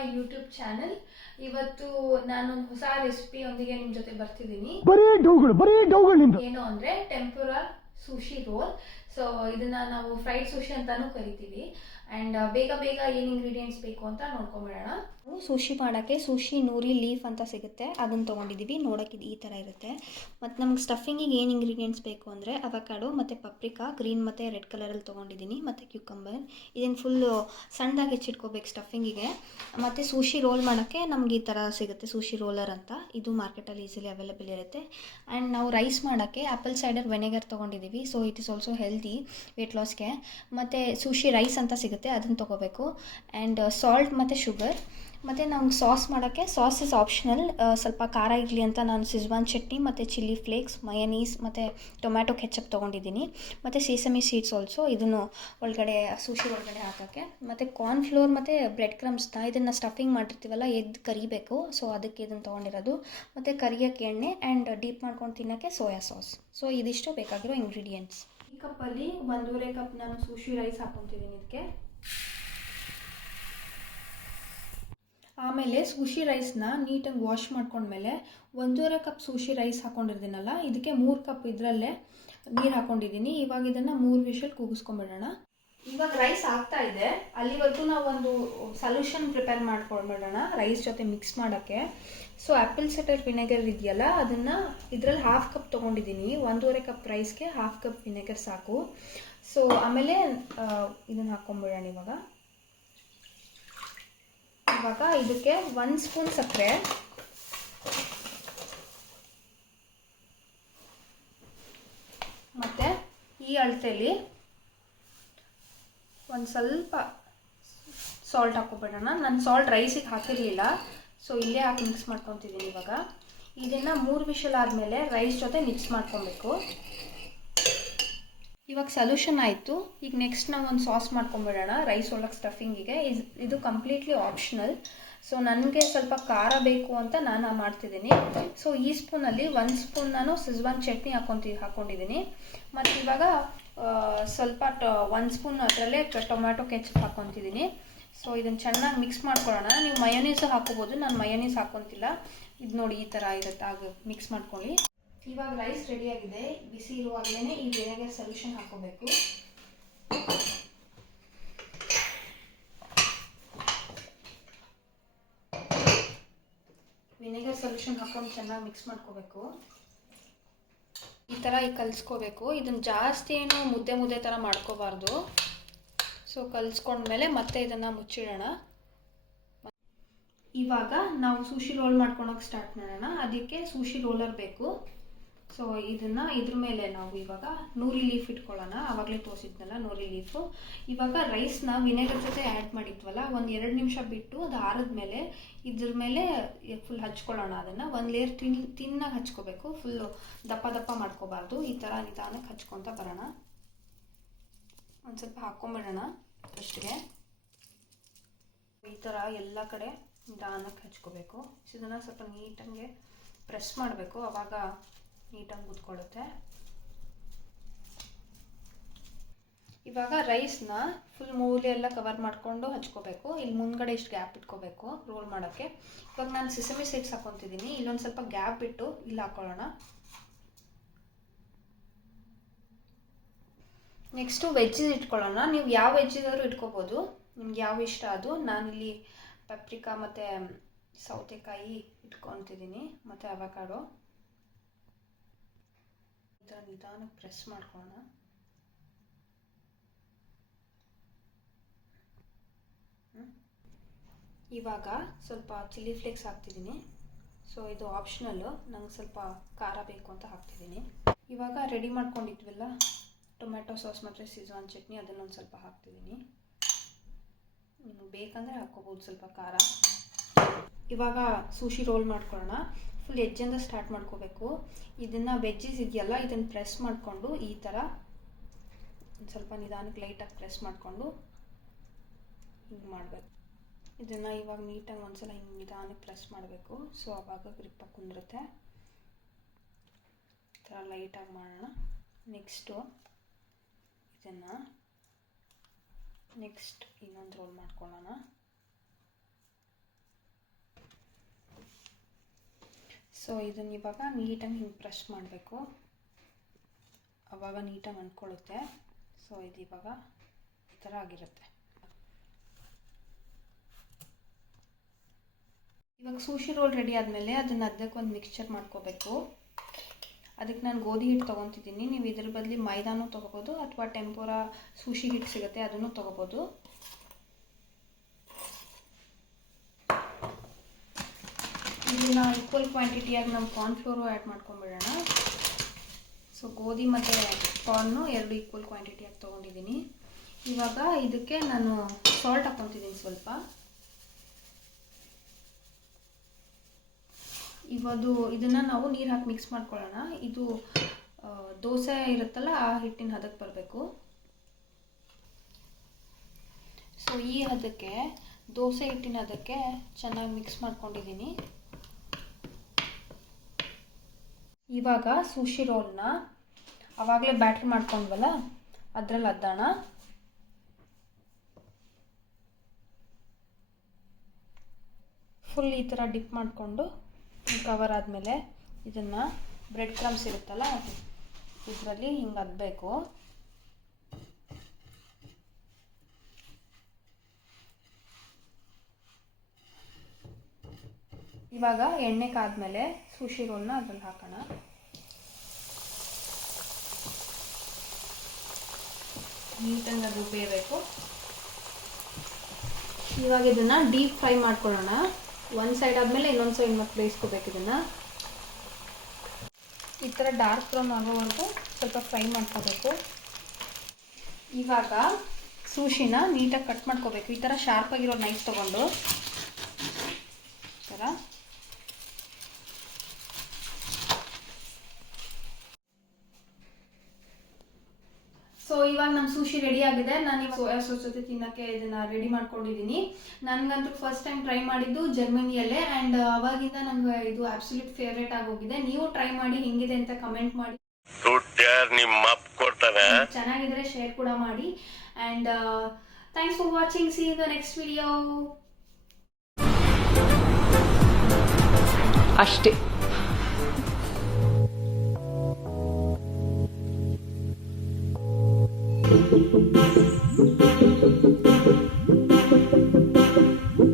My YouTube channel. ಇವತ್ತು ನಾನೊಂದು ಹೊಸ ರೆಸಿಪಿಯೊಂದಿಗೆ ನಿಮ್ಮ ಜೊತೆ ಬರ್ತಿದ್ದೀನಿ. ಏನು ಅಂದರೆ ಟೆಂಪುರಾ ಸುಶಿ ರೋಲ್. ಸೊ ಇದನ್ನ ನಾವು ಫ್ರೈಡ್ ಸುಶಿ ಅಂತಾನೂ ಕರಿತೀವಿ. ಆ್ಯಂಡ್ ಬೇಗ ಏನು ಇಂಗ್ರೀಡಿಯೆಂಟ್ಸ್ ಬೇಕು ಅಂತ ನೋಡ್ಕೊಂಬಿಡೋಣ. ಸುಶಿ ಮಾಡೋಕ್ಕೆ ಸುಶಿ ನೂರಿ ಲೀಫ್ ಅಂತ ಸಿಗುತ್ತೆ, ಅದನ್ನು ತೊಗೊಂಡಿದ್ದೀವಿ. ನೋಡೋಕ್ಕೆ ಈ ಥರ ಇರುತ್ತೆ. ಮತ್ತು ನಮ್ಗೆ ಸ್ಟಫಿಂಗಿಗೆ ಏನು ಇಂಗ್ರೀಡಿಯೆಂಟ್ಸ್ ಬೇಕು ಅಂದರೆ ಅವಕಾಡೋ ಮತ್ತು ಪಪ್ರಿಕಾ ಗ್ರೀನ್ ಮತ್ತು ರೆಡ್ ಕಲರಲ್ಲಿ ತೊಗೊಂಡಿದ್ದೀನಿ, ಮತ್ತು ಕ್ಯೂಕಂಬರ್. ಇದನ್ನು ಫುಲ್ಲು ಸಣ್ಣದಾಗಿ ಹೆಚ್ಚಿಟ್ಕೋಬೇಕು ಸ್ಟಫಿಂಗಿಗೆ. ಮತ್ತು ಸುಶಿ ರೋಲ್ ಮಾಡೋಕ್ಕೆ ನಮ್ಗೆ ಈ ಥರ ಸಿಗುತ್ತೆ, ಸುಶಿ ರೋಲರ್ ಅಂತ. ಇದು ಮಾರ್ಕೆಟಲ್ಲಿ ಈಸಿಲಿ ಅವೈಲೇಬಲ್ ಇರುತ್ತೆ. ಆ್ಯಂಡ್ ನಾವು ರೈಸ್ ಮಾಡೋಕ್ಕೆ ಆ್ಯಪಲ್ ಸೈಡರ್ ವೆನೆಗರ್ ತೊಗೊಂಡಿದ್ದೀವಿ. So it is also healthy weight ಲಾಸ್ಗೆ. ಮತ್ತು ಸುಶಿ ರೈಸ್ ಅಂತ ಸಿಗುತ್ತೆ, ಅದನ್ನು ತೊಗೋಬೇಕು. ಆ್ಯಂಡ್ ಸಾಲ್ಟ್ ಮತ್ತು ಶುಗರ್. ಮತ್ತು ನಮ್ಗೆ ಸಾಸ್ ಮಾಡೋಕ್ಕೆ ಸಾಸ್ ಇಸ್ ಆಪ್ಷನಲ್. ಸ್ವಲ್ಪ ಖಾರ ಇರಲಿ ಅಂತ ನಾನು ಸಿಜ್ವಾನ್ ಚಟ್ನಿ ಮತ್ತು ಚಿಲ್ಲಿ ಫ್ಲೇಕ್ಸ್, ಮಯನೀಸ್ ಮತ್ತು ಟೊಮ್ಯಾಟೊ ಕೆಚಪ್ ತೊಗೊಂಡಿದ್ದೀನಿ. ಮತ್ತು ಸೀಸಮಿ ಸೀಡ್ಸ್ ಆಲ್ಸೋ, ಇದನ್ನು ಒಳಗಡೆ ಸುಶಿ ಒಳಗಡೆ ಹಾಕೋಕ್ಕೆ. ಮತ್ತು ಕಾರ್ನ್ಫ್ಲೋರ್ ಮತ್ತು ಬ್ರೆಡ್ ಕ್ರಮ್ಸ್ನ ಇದನ್ನು ಸ್ಟಫಿಂಗ್ ಮಾಡಿರ್ತೀವಲ್ಲ, ಎದ್ದು ಕರಿಬೇಕು. ಸೊ ಅದಕ್ಕೆ ಇದನ್ನು ತೊಗೊಂಡಿರೋದು. ಮತ್ತು ಕರಿಯೋಕ್ಕೆ ಎಣ್ಣೆ ಆ್ಯಂಡ್ ಡೀಪ್ ಮಾಡ್ಕೊಂಡು ತಿನ್ನೋಕ್ಕೆ ಸೋಯಾ ಸಾಸ್. ಸೊ ಇದಿಷ್ಟು ಬೇಕಾಗಿರೋ ಇಂಗ್ರೀಡಿಯೆಂಟ್ಸ್. ಈ ಕಪ್ಪಲ್ಲಿ 1.5 ಕಪ್ ನಾನು ಸುಶಿ ರೈಸ್ ಹಾಕ್ಕೊತಿದ್ದೀನಿ ಇದಕ್ಕೆ. ಆಮೇಲೆ ಸುಶಿ ರೈಸ್ನ ನೀಟಾಗಿ ವಾಶ್ ಮಾಡ್ಕೊಂಡ್ಮೇಲೆ 1.5 ಕಪ್ ಸುಶಿ ರೈಸ್ ಹಾಕ್ಕೊಂಡಿರ್ತೀನಲ್ಲ, ಇದಕ್ಕೆ 3 ಕಪ್ ಇದರಲ್ಲೇ ನೀರು ಹಾಕ್ಕೊಂಡಿದ್ದೀನಿ. ಇವಾಗ ಇದನ್ನು 3 ವಿಷಲ್ ಕೂಗಿಸ್ಕೊಂಬಿಡೋಣ. ಇವಾಗ ರೈಸ್ ಆಗ್ತಾ ಇದೆ, ಅಲ್ಲಿವರೆಗೂ ನಾವು ಒಂದು ಸೊಲ್ಯೂಷನ್ ಪ್ರಿಪೇರ್ ಮಾಡ್ಕೊಂಡ್ಬಿಡೋಣ ರೈಸ್ ಜೊತೆ ಮಿಕ್ಸ್ ಮಾಡೋಕ್ಕೆ. ಸೊ ಆ್ಯಪಲ್ ಸೈಡರ್ ವಿನೆಗರ್ ಇದೆಯಲ್ಲ, ಅದನ್ನು ಇದರಲ್ಲಿ 1/2 ಕಪ್ ತೊಗೊಂಡಿದ್ದೀನಿ. 1.5 ಕಪ್ ರೈಸ್ಗೆ 1/2 ಕಪ್ ವಿನೆಗರ್ ಸಾಕು. ಸೊ ಆಮೇಲೆ ಇದನ್ನು ಹಾಕ್ಕೊಂಬಿಡೋಣ. ಇವಾಗ ಇದಕ್ಕೆ 1 ಸ್ಪೂನ್ ಸಕ್ಕರೆ, ಮತ್ತು ಈ ಅಳತೆಯಲ್ಲಿ ಒಂದು ಸ್ವಲ್ಪ ಸಾಲ್ಟ್ ಹಾಕ್ಕೊಬಿಡೋಣ. ನಾನು ಸಾಲ್ಟ್ ರೈಸಿಗೆ ಹಾಕಿರಲಿಲ್ಲ, ಸೊ ಇಲ್ಲೇ ಹಾಕಿ ಮಿಕ್ಸ್ ಮಾಡ್ಕೊತಿದ್ದೀನಿ. ಇವಾಗ ಇದನ್ನು 3 ವಿಷಲ್ ಆದಮೇಲೆ ರೈಸ್ ಜೊತೆ ಮಿಕ್ಸ್ ಮಾಡ್ಕೊಬೇಕು. ಇವಾಗ ಸೊಲ್ಯೂಷನ್ ಆಯಿತು. ಈಗ ನೆಕ್ಸ್ಟ್ ನಾವು ಒಂದು ಸಾಸ್ ಮಾಡ್ಕೊಂಬಿಡೋಣ ರೈಸ್ ಒಳಗೆ ಸ್ಟಫಿಂಗಿಗೆ. ಇದು ಕಂಪ್ಲೀಟ್ಲಿ ಆಪ್ಷನಲ್. ಸೊ ನನಗೆ ಸ್ವಲ್ಪ ಖಾರ ಬೇಕು ಅಂತ ನಾನು ಮಾಡ್ತಿದ್ದೀನಿ. ಸೊ ಈ ಸ್ಪೂನಲ್ಲಿ 1 ಸ್ಪೂನ್ ನಾನು ಸಿಜ್ವಾನ್ ಚಟ್ನಿ ಹಾಕ್ಕೊಂಡಿದ್ದೀನಿ. ಮತ್ತು ಇವಾಗ ಸ್ವಲ್ಪ 1 ಸ್ಪೂನ್ ಅದರಲ್ಲೇ ಟೊಮ್ಯಾಟೊ ಕೆಚಪ್ ಹಾಕ್ಕೊತಿದ್ದೀನಿ. ಸೊ ಇದನ್ನು ಚೆನ್ನಾಗಿ ಮಿಕ್ಸ್ ಮಾಡ್ಕೊಳ್ಳೋಣ. ನೀವು ಮಯೋನೀಸು ಹಾಕೋಬೋದು, ನಾನು ಮಯೋನೀಸ್ ಹಾಕ್ಕೊತಿಲ್ಲ. ಇದು ನೋಡಿ ಈ ಥರ ಇರುತ್ತೆ, ಆಗ ಮಿಕ್ಸ್ ಮಾಡ್ಕೊಳ್ಳಿ. ಇವಾಗ ರೈಸ್ ರೆಡಿಯಾಗಿದೆ. ಬಿಸಿ ಇರುವಾಗಲೇ ಈ ವಿನೆಗರ್ ಸೊಲ್ಯೂಷನ್ ಹಾಕೋಬೇಕು. ವಿನೆಗರ್ ಸೊಲ್ಯೂಷನ್ ಹಾಕೊಂಡು ಚೆನ್ನಾಗಿ ಮಿಕ್ಸ್ ಮಾಡ್ಕೋಬೇಕು. ಈ ಥರ ಕಲಿಸ್ಕೋಬೇಕು. ಇದನ್ನು ಜಾಸ್ತಿ ಏನು ಮುದ್ದೆ ಥರ ಮಾಡ್ಕೋಬಾರ್ದು. ಸೊ ಕಲಿಸ್ಕೊಂಡ್ಮೇಲೆ ಮತ್ತೆ ಇದನ್ನು ಮುಚ್ಚಿಡೋಣ. ಇವಾಗ ನಾವು ಸುಶಿ ರೋಲ್ ಮಾಡ್ಕೊಳಕ್ಕೆ ಸ್ಟಾರ್ಟ್ ಮಾಡೋಣ. ಅದಕ್ಕೆ ಸುಶಿ ರೋಲರ್ ಬೇಕು. ಸೊ ಇದನ್ನು ಇದ್ರ ಮೇಲೆ ನಾವು ಇವಾಗ ನೂರಿ ಲೀಫ್ ಇಟ್ಕೊಳ್ಳೋಣ. ಆವಾಗಲೇ ತೋರಿಸಿದ್ನಲ್ಲ ನೂರಿ ಲೀಫು. ಇವಾಗ ರೈಸ್ನ ವಿನೆಗರ್ ಜೊತೆ ಆ್ಯಡ್ ಮಾಡಿದ್ವಲ್ಲ, 1-2 ನಿಮಿಷ ಬಿಟ್ಟು ಅದು ಆರಿದ್ಮೇಲೆ ಇದ್ರ ಮೇಲೆ ಫುಲ್ ಹಚ್ಕೊಳ್ಳೋಣ. ಅದನ್ನು ಒಂದು ಲೇಯರ್ ತಿನ್ನಾಗಿ ಹಚ್ಕೋಬೇಕು. ಫುಲ್ಲು ದಪ್ಪ ಮಾಡ್ಕೋಬಾರ್ದು. ಈ ಥರ ನಿಧಾನಕ್ಕೆ ಹಚ್ಕೊತ ಬರೋಣ. ಒಂದು ಸ್ವಲ್ಪ ಹಾಕ್ಕೊಂಬಿಡೋಣ ಫಸ್ಟ್ಗೆ. ಈ ಥರ ಎಲ್ಲ ಕಡೆ ನಿಧಾನಕ್ಕೆ ಹಚ್ಕೋಬೇಕು. ಇದನ್ನು ಸ್ವಲ್ಪ ನೀಟಾಗಿ ಪ್ರೆಸ್ ಮಾಡಬೇಕು, ಆವಾಗ ನೀಟಾಗಿ ಕೂತ್ಕೊಳ್ಳುತ್ತೆ. ಇವಾಗ ರೈಸ್ನ ಫುಲ್ ಮೂಲೆ ಎಲ್ಲ ಕವರ್ ಮಾಡಿಕೊಂಡು ಹಚ್ಕೋಬೇಕು. ಇಲ್ಲಿ ಮುಂದ್ಗಡೆ ಇಷ್ಟು ಗ್ಯಾಪ್ ಇಟ್ಕೋಬೇಕು ರೋಲ್ ಮಾಡೋಕ್ಕೆ. ಇವಾಗ ನಾನು ಸಿಸಮಿ ಸೀಡ್ಸ್ ಹಾಕ್ಕೊತಿದ್ದೀನಿ. ಇಲ್ಲೊಂದು ಸ್ವಲ್ಪ ಗ್ಯಾಪ್ ಬಿಟ್ಟು ಇಲ್ಲಿ ಹಾಕ್ಕೊಳ್ಳೋಣ. ನೆಕ್ಸ್ಟು ವೆಜ್ಜಸ್ ಇಟ್ಕೊಳ್ಳೋಣ. ನೀವು ಯಾವ ವೆಜ್ಜಿಗಾದ್ರೂ ಇಟ್ಕೋಬೋದು, ನಿಮ್ಗೆ ಯಾವ ಇಷ್ಟ ಅದು. ನಾನಿಲ್ಲಿ ಪಪ್ರಿಕಾ ಮತ್ತು ಸೌತೆಕಾಯಿ ಇಟ್ಕೊತಿದ್ದೀನಿ, ಮತ್ತು ಅವಕಾಡೋ. ಈ ಥರ ನಿಧಾನಕ್ಕೆ ಪ್ರೆಸ್ ಮಾಡ್ಕೊಳ್ಳೋಣ. ಇವಾಗ ಸ್ವಲ್ಪ ಚಿಲ್ಲಿ ಫ್ಲೇಕ್ಸ್ ಹಾಕ್ತಿದ್ದೀನಿ. ಸೊ ಇದು ಆಪ್ಷನಲ್ಲು, ನಂಗೆ ಸ್ವಲ್ಪ ಖಾರ ಬೇಕು ಅಂತ ಹಾಕ್ತಿದ್ದೀನಿ. ಇವಾಗ ರೆಡಿ ಮಾಡ್ಕೊಂಡಿದ್ವಲ್ಲ ಟೊಮ್ಯಾಟೊ ಸಾಸ್ ಮತ್ತು ಸಿಜ್ವಾನ್ ಚಟ್ನಿ, ಅದನ್ನೊಂದು ಸ್ವಲ್ಪ ಹಾಕ್ತಿದ್ದೀನಿ. ನಿಮಗೆ ಬೇಕಂದರೆ ಹಾಕ್ಕೋಬೋದು ಸ್ವಲ್ಪ ಖಾರ. ಇವಾಗ ಸುಶಿ ರೋಲ್ ಮಾಡ್ಕೊಳ್ಳೋಣ. ಫುಲ್ ಎಜ್ಜಿಂದ ಸ್ಟಾರ್ಟ್ ಮಾಡ್ಕೋಬೇಕು. ಇದನ್ನು ವೆಜ್ಜಸ್ ಇದೆಯಲ್ಲ, ಇದನ್ನು ಪ್ರೆಸ್ ಮಾಡಿಕೊಂಡು ಈ ಥರ ಒಂದು ಸ್ವಲ್ಪ ನಿಧಾನಕ್ಕೆ ಲೈಟಾಗಿ ಪ್ರೆಸ್ ಮಾಡಿಕೊಂಡು ಹಿಂಗೆ ಮಾಡಬೇಕು. ಇದನ್ನು ಇವಾಗ ನೀಟಾಗಿ ಒಂದ್ಸಲ ಹಿಂಗೆ ನಿಧಾನಕ್ಕೆ ಪ್ರೆಸ್ ಮಾಡಬೇಕು. ಸೊ ಆವಾಗ ಗ್ರಿಪ್ಪಾಗಿ ಕುಂದಿರುತ್ತೆ. ಈ ಥರ ಲೈಟಾಗಿ ಮಾಡೋಣ. ನೆಕ್ಸ್ಟು ಇದನ್ನು ಇನ್ನೊಂದು ರೋಲ್ ಮಾಡ್ಕೊಳ್ಳೋಣ. ಸೊ ಇದನ್ನು ಇವಾಗ ನೀಟಾಗಿ ಹಿಂಗೆ ಪ್ರೆಸ್ ಮಾಡಬೇಕು, ಆವಾಗ ನೀಟಾಗಿ ಅಂದ್ಕೊಳ್ಳುತ್ತೆ. ಸೊ ಇದು ಇವಾಗ ಈ ಥರ ಆಗಿರುತ್ತೆ. ಇವಾಗ ಸೂಶಿ ರೋಲ್ ರೆಡಿ ಆದಮೇಲೆ ಅದನ್ನು ಅದಕ್ಕೆ ಒಂದು ಮಿಕ್ಸ್ಚರ್ ಮಾಡ್ಕೋಬೇಕು. ಅದಕ್ಕೆ ನಾನು ಗೋಧಿ ಹಿಟ್ಟು ತೊಗೊತಿದ್ದೀನಿ. ನೀವು ಇದ್ರ ಬದಲು ಮೈದಾನೂ ತೊಗೋಬೋದು ಅಥವಾ ಟೆಂಪೋರಾ ಸೂಶಿ ಹಿಟ್ಟು ಸಿಗುತ್ತೆ ಅದನ್ನು ತೊಗೋಬೋದು. ಇದನ್ನು ಈಕ್ವಲ್ ಕ್ವಾಂಟಿಟಿಯಾಗಿ ನಾವು ಕಾರ್ನ್ಫ್ಲೋರು ಆ್ಯಡ್ ಮಾಡ್ಕೊಂಬಿಡೋಣ. ಸೊ ಗೋಧಿ ಮತ್ತು ಕಾರ್ನು ಎರಡು ಈಕ್ವಲ್ ಕ್ವಾಂಟಿಟಿಯಾಗಿ ತೊಗೊಂಡಿದ್ದೀನಿ. ಇವಾಗ ಇದಕ್ಕೆ ನಾನು ಸಾಲ್ಟ್ ಹಾಕ್ಕೊತಿದ್ದೀನಿ ಸ್ವಲ್ಪ. ಇದನ್ನು ನಾವು ನೀರು ಹಾಕಿ ಮಿಕ್ಸ್ ಮಾಡ್ಕೊಳ್ಳೋಣ. ಇದು ದೋಸೆ ಇರುತ್ತಲ್ಲ ಆ ಹಿಟ್ಟಿನ ಹದಕ್ಕೆ ಬರಬೇಕು. ಸೊ ಈ ಹದಕ್ಕೆ ದೋಸೆ ಹಿಟ್ಟಿನ ಹದಕ್ಕೆ ಚೆನ್ನಾಗಿ ಮಿಕ್ಸ್ ಮಾಡ್ಕೊಂಡಿದ್ದೀನಿ. ಇವಾಗ ಸೂಶಿ ರೋಲ್ನ ಆವಾಗಲೇ ಬ್ಯಾಟ್ರ್ ಮಾಡ್ಕೊಂಡ್ವಲ್ಲ ಅದರಲ್ಲಿ ಅದ್ದಾಣ. ಫುಲ್ ಈ ಥರ ಡಿಪ್ ಮಾಡಿಕೊಂಡು ಕವರ್ ಆದಮೇಲೆ ಇದನ್ನು ಬ್ರೆಡ್ ಕ್ರಮ್ಸ್ ಇರುತ್ತಲ್ಲ ಇದರಲ್ಲಿ ಹಿಂಗೆ ಅದ್ದಬೇಕು. ಇವಾಗ ಎಣ್ಣೆ ಕಾದ್ಮೇಲೆ ಸೂಶಿ ರೋಲ್ನ ಅದ್ರಲ್ಲಿ ಹಾಕೋಣ. ನೀಟಾಗಿ ಅದು ಬೇಯಬೇಕು. ಇವಾಗ ಇದನ್ನು ಡೀಪ್ ಫ್ರೈ ಮಾಡ್ಕೊಳ್ಳೋಣ. ಒಂದು ಸೈಡ್ ಆದಮೇಲೆ ಇನ್ನೊಂದು ಸೈಡ್ ಮತ್ತೆ ಬೇಯಿಸ್ಕೋಬೇಕು. ಇದನ್ನು ಈ ಥರ ಡಾರ್ಕ್ ಬ್ರೌನ್ ಆಗೋವರೆಗೂ ಸ್ವಲ್ಪ ಫ್ರೈ ಮಾಡ್ಕೋಬೇಕು. ಇವಾಗ ಸೂಶಿನ ನೀಟಾಗಿ ಕಟ್ ಮಾಡ್ಕೋಬೇಕು. ಈ ಥರ ಶಾರ್ಪಾಗಿರೋ ನೈಫ್ ತೊಗೊಂಡು ಈ ಥರ ಸೊ ಇವಾಗ ನಮ್ಮ ಸೂಶಿ ರೆಡಿ ಆಗಿದೆ. ನಾನು ಇವಾಗ ಸೋಯಾ ಸಾಸ್ ಜೊತೆ ತಿನ್ನೋಕ್ಕೆ ಇದನ್ನು ರೆಡಿ ಮಾಡ್ಕೊಂಡಿದ್ದೀನಿ. ನನಗಂತೂ ಫಸ್ಟ್ ಟೈಮ್ ಟ್ರೈ ಮಾಡಿದ್ದು ಜರ್ಮನಿಯಲ್ಲೇ ಆ್ಯಂಡ್ ಅವಾಗಿಂದ ನನಗೆ ಇದು ಅಬ್ಸಲ್ಯೂಟ್ ಫೇವ್ರೇಟ್ ಆಗೋಗಿದೆ. ನೀವು ಟ್ರೈ ಮಾಡಿ ಹೆಂಗಿದೆ ಅಂತ ಕಮೆಂಟ್ ಮಾಡಿ. ಚೆನ್ನಾಗಿದ್ರೆ ಶೇರ್ ಕೂಡ ಮಾಡಿ. And thanks for watching. C in the next video. ಅಷ್ಟೇ.